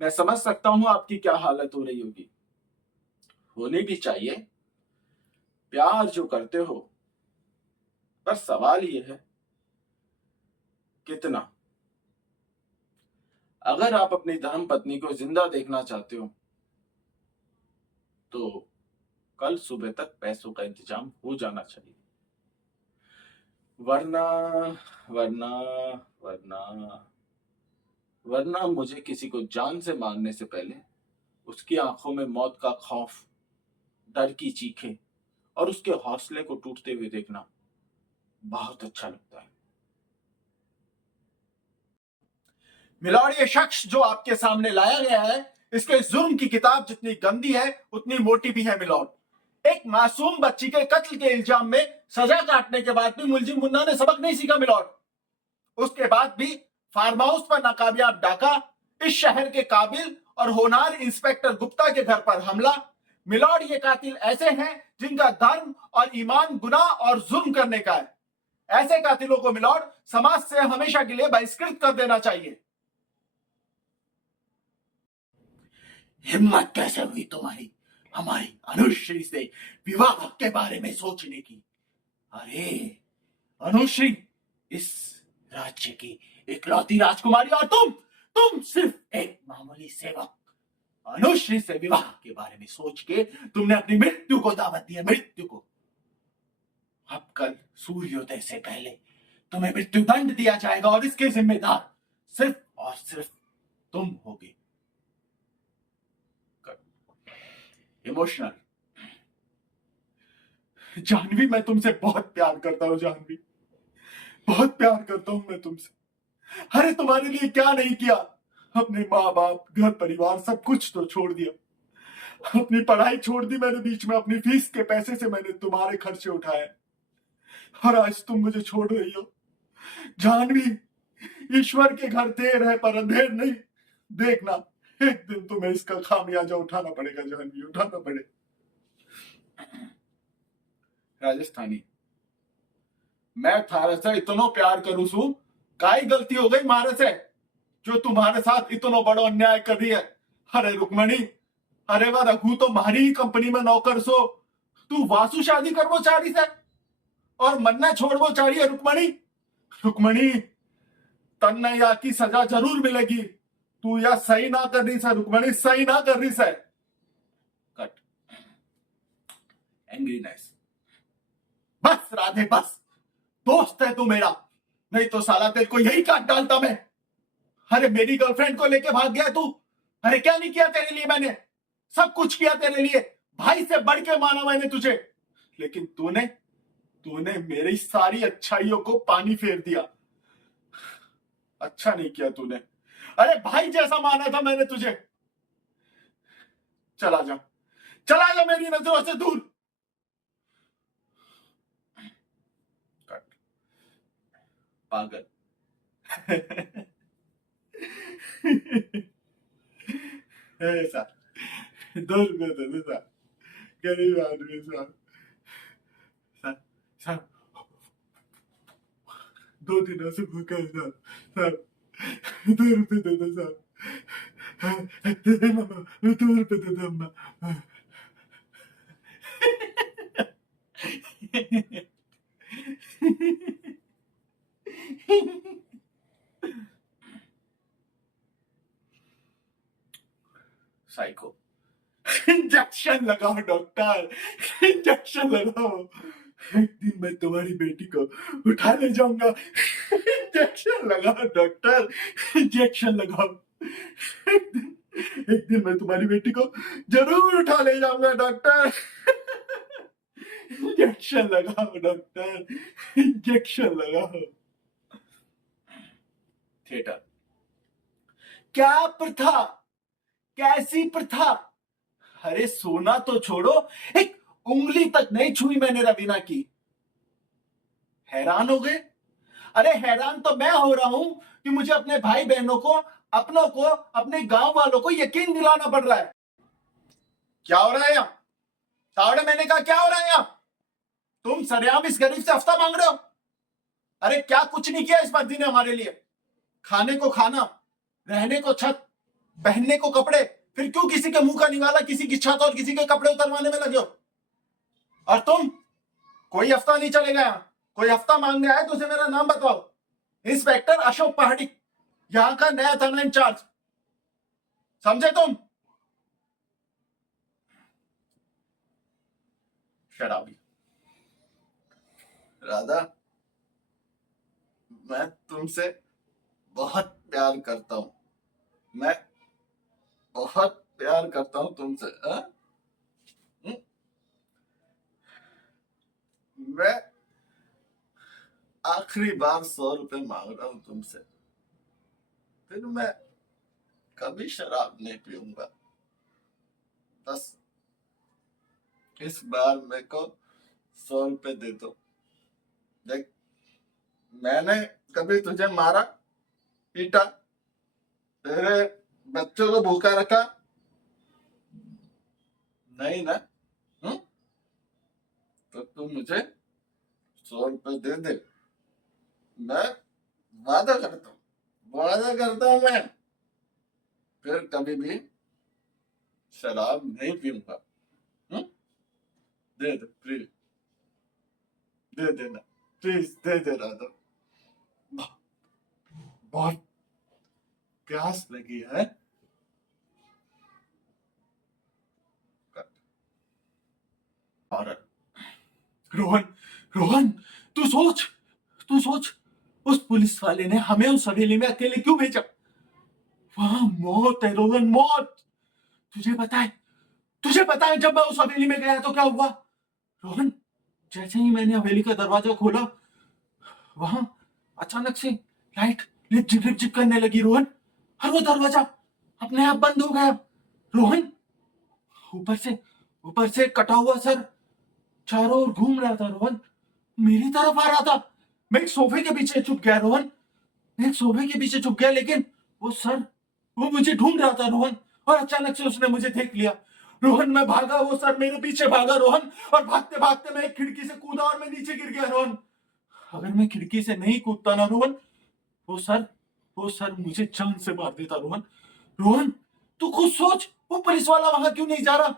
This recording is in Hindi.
मैं समझ सकता हूं आपकी क्या हालत हो रही होगी। होनी भी चाहिए। प्यार जो करते हो, पर सवाल ये है कितना। अगर आप अपनी धर्म पत्नी को जिंदा देखना चाहते हो तो कल सुबह तक पैसों का इंतजाम हो जाना चाहिए। वरना वरना वरना वरना मुझे किसी को जान से मारने से पहले उसकी आंखों में मौत का खौफ, डर की चीखें और उसके हौसले को टूटते हुए देखना बहुत अच्छा लगता है। मिलॉर्ड, ये शख्स जो आपके सामने लाया गया है, इसके जुर्म की किताब जितनी गंदी है उतनी मोटी भी है मिलॉर्ड। एक मासूम बच्ची के कत्ल के इल्जाम में सजा काटने के बाद भी मुलजिम मुन्ना ने सबक नहीं सीखा मिलॉर्ड। उसके बाद भी फार्म हाउस पर नाकामयाब डाका, इस शहर के काबिल और होनार इंस्पेक्टर गुप्ता के घर पर हमला। मिलॉर्ड, ये कातिल ऐसे हैं जिनका धर्म और ईमान गुनाह और जुल्म करने का है। ऐसे कातिलों को मिलॉर्ड समाज से हमेशा के लिए बहिष्कृत कर देना चाहिए। हिम्मत कैसे हुई तुम्हारी हमारी अनुश्री से विवाह के बारे में सोचने की? अरे अनुश्री इस राज्य की इकलौती राजकुमारी और तुम सिर्फ एक मामूली सेवक। अनुश्री से विवाह के बारे में सोच के तुमने अपनी मृत्यु को दावत दी है, मृत्यु को। अब कल सूर्योदय से पहले तुम्हें मृत्यु दंड दिया जाएगा और इसके जिम्मेदार सिर्फ और सिर्फ तुम होगे। इमोशनल। जानवी, मैं तुमसे बहुत प्यार करता हूं जानवी, बहुत प्यार करता हूं मैं तुमसे। अरे तुम्हारे लिए क्या नहीं किया। अपने माँ बाप, घर परिवार सब कुछ तो छोड़ दिया। अपनी पढ़ाई छोड़ दी मैंने बीच में, अपनी फीस के पैसे से मैंने तुम्हारे खर्चे उठाए और आज तुम मुझे छोड़ रही हो। जानवी, ईश्वर के घर देर है पर अंधेर नहीं। देखना, एक दिन तुम्हें इसका खामियाजा उठाना पड़ेगा जानवी, उठाना पड़ेगा। राजस्थानी, मैं थारे से इतनो प्यार करूं छू, काई गलती हो गई मारे से जो तुम्हारे साथ इतनो बड़ो अन्याय कर रही है। अरे रुक्मणी, अरे वह रघु तो मारी ही कंपनी में नौकर सो, तू वासु शादी करवो चारी से और मन्ना छोड़वो चारी है। रुक्मणी, रुक्मणी, तन्ना या की सजा जरूर मिलेगी। तू या सही ना कर रही से रुक्मणी, सही ना कर रही से। कट। एंग्रीनेस। बस राधे बस, दोस्त है तू मेरा, नहीं तो साला तेरे को यही काट डालता मैं। अरे मेरी गर्लफ्रेंड को लेके भाग गया तू। अरे क्या नहीं किया तेरे लिए मैंने, सब कुछ किया तेरे लिए, भाई से बढ़ के माना मैंने तुझे। लेकिन तूने तूने मेरी सारी अच्छाइयों को पानी फेर दिया। अच्छा नहीं किया तूने। अरे भाई जैसा माना था मैंने तुझे। चला जा, चला जा मेरी नजरों से दूर। कट। पागल। ऐसा 2 रुपये दे दे सर, गरीब आदमी सर। सर सर 2 दिनों से भूखा है सर, सर 2 रुपये दे दो सर। मामा 2 रुपये दे दो अम्मा। साइको। इंजेक्शन लगाओ डॉक्टर, इंजेक्शन लगाओ। एक दिन मैं तुम्हारी बेटी को उठा ले जाऊंगा। इंजेक्शन लगाओ डॉक्टर, इंजेक्शन लगाओ। एक दिन मैं तुम्हारी बेटी को जरूर उठा ले जाऊंगा डॉक्टर। इंजेक्शन लगाओ डॉक्टर, इंजेक्शन लगाओ। थिएटर। क्या प्रथा, कैसी प्रथा। अरे सोना तो छोड़ो, एक उंगली तक नहीं छुई मैंने रवीना की। हैरान हो गए? अरे हैरान तो मैं हो रहा हूं कि मुझे अपने भाई बहनों को, अपनों को, अपने गांव वालों को यकीन दिलाना पड़ रहा है। क्या हो रहा है यहाँ? तावड़े, मैंने कहा क्या हो रहा है यहाँ? तुम सरेआम इस गरीब से हफ्ता मांग रहे हो। अरे क्या कुछ नहीं किया इस मर्दी ने हमारे लिए। खाने को खाना, रहने को छत, पहनने को कपड़े, फिर क्यों किसी के मुंह का निवाला, किसी की छत और किसी के कपड़े उतरवाने में लगे हो? और तुम, कोई हफ्ता नहीं चलेगा यहाँ, कोई हफ्ता मांगने आए तो उसे मेरा नाम बताओ। इंस्पेक्टर अशोक पहाड़ी, यहाँ का नया थाना इंचार्ज, समझे तुम? शराबी। राधा, मैं तुमसे बहुत प्यार करता हूँ, मैं बहुत प्यार करता हूँ तुमसे। हम्म? मैं आखिरी बार 100 रुपए मांग रहा हूँ तुमसे, फिर मैं कभी शराब नहीं पीऊंगा। बस इस बार मेरे को 100 रुपए दे दो। देख, मैंने कभी तुझे मारा, पीटा, तेरे बच्चों को भूखा रखा नहीं ना? हम्म? तो तू मुझे 100 रुपए दे दे, मैं वादा करता हूँ मैं फिर कभी भी शराब नहीं पीऊंगा। हम्म? दे दे प्लीज, दे देना प्लीज, दे दे राधा, बहुत प्यास लगी है। और रोहन, रोहन, तू सोच, तू सोच, उस पुलिस वाले ने हमें उस हवेली में अकेले क्यों भेजा? वहां मौत है रोहन, मौत। तुझे पता है, तुझे पता है जब मैं उस हवेली में गया तो क्या हुआ? रोहन, जैसे ही मैंने हवेली का दरवाजा खोला, वहां अचानक से लाइट रिप झिप करने लगी रोहन, और वो दरवाजा अपने आप बंद हो गया। रोहन, ऊपर से ऊपर से कटा हुआ सर चारों ओर घूम रहा था रोहन, मेरी तरफ आ रहा था। मैं एक सोफे के पीछे छुप गया रोहन, मैं एक सोफे के पीछे छुप गया, लेकिन वो सर, वो मुझे ढूंढ रहा था रोहन, और अचानक से उसने मुझे देख लिया। रोहन, मैं भागा, वो सर मेरे पीछे भागा रोहन, और भागते भागते मैं एक खिड़की से कूदा और मैं नीचे गिर गया रोहन। अगर मैं खिड़की से नहीं कूदता ना रोहन, वो सर, वो सर मुझे जान से मार देता रोहन। रोहन, तू खुद सोच, वो पुलिस वाला वहां क्यों नहीं जा रहा?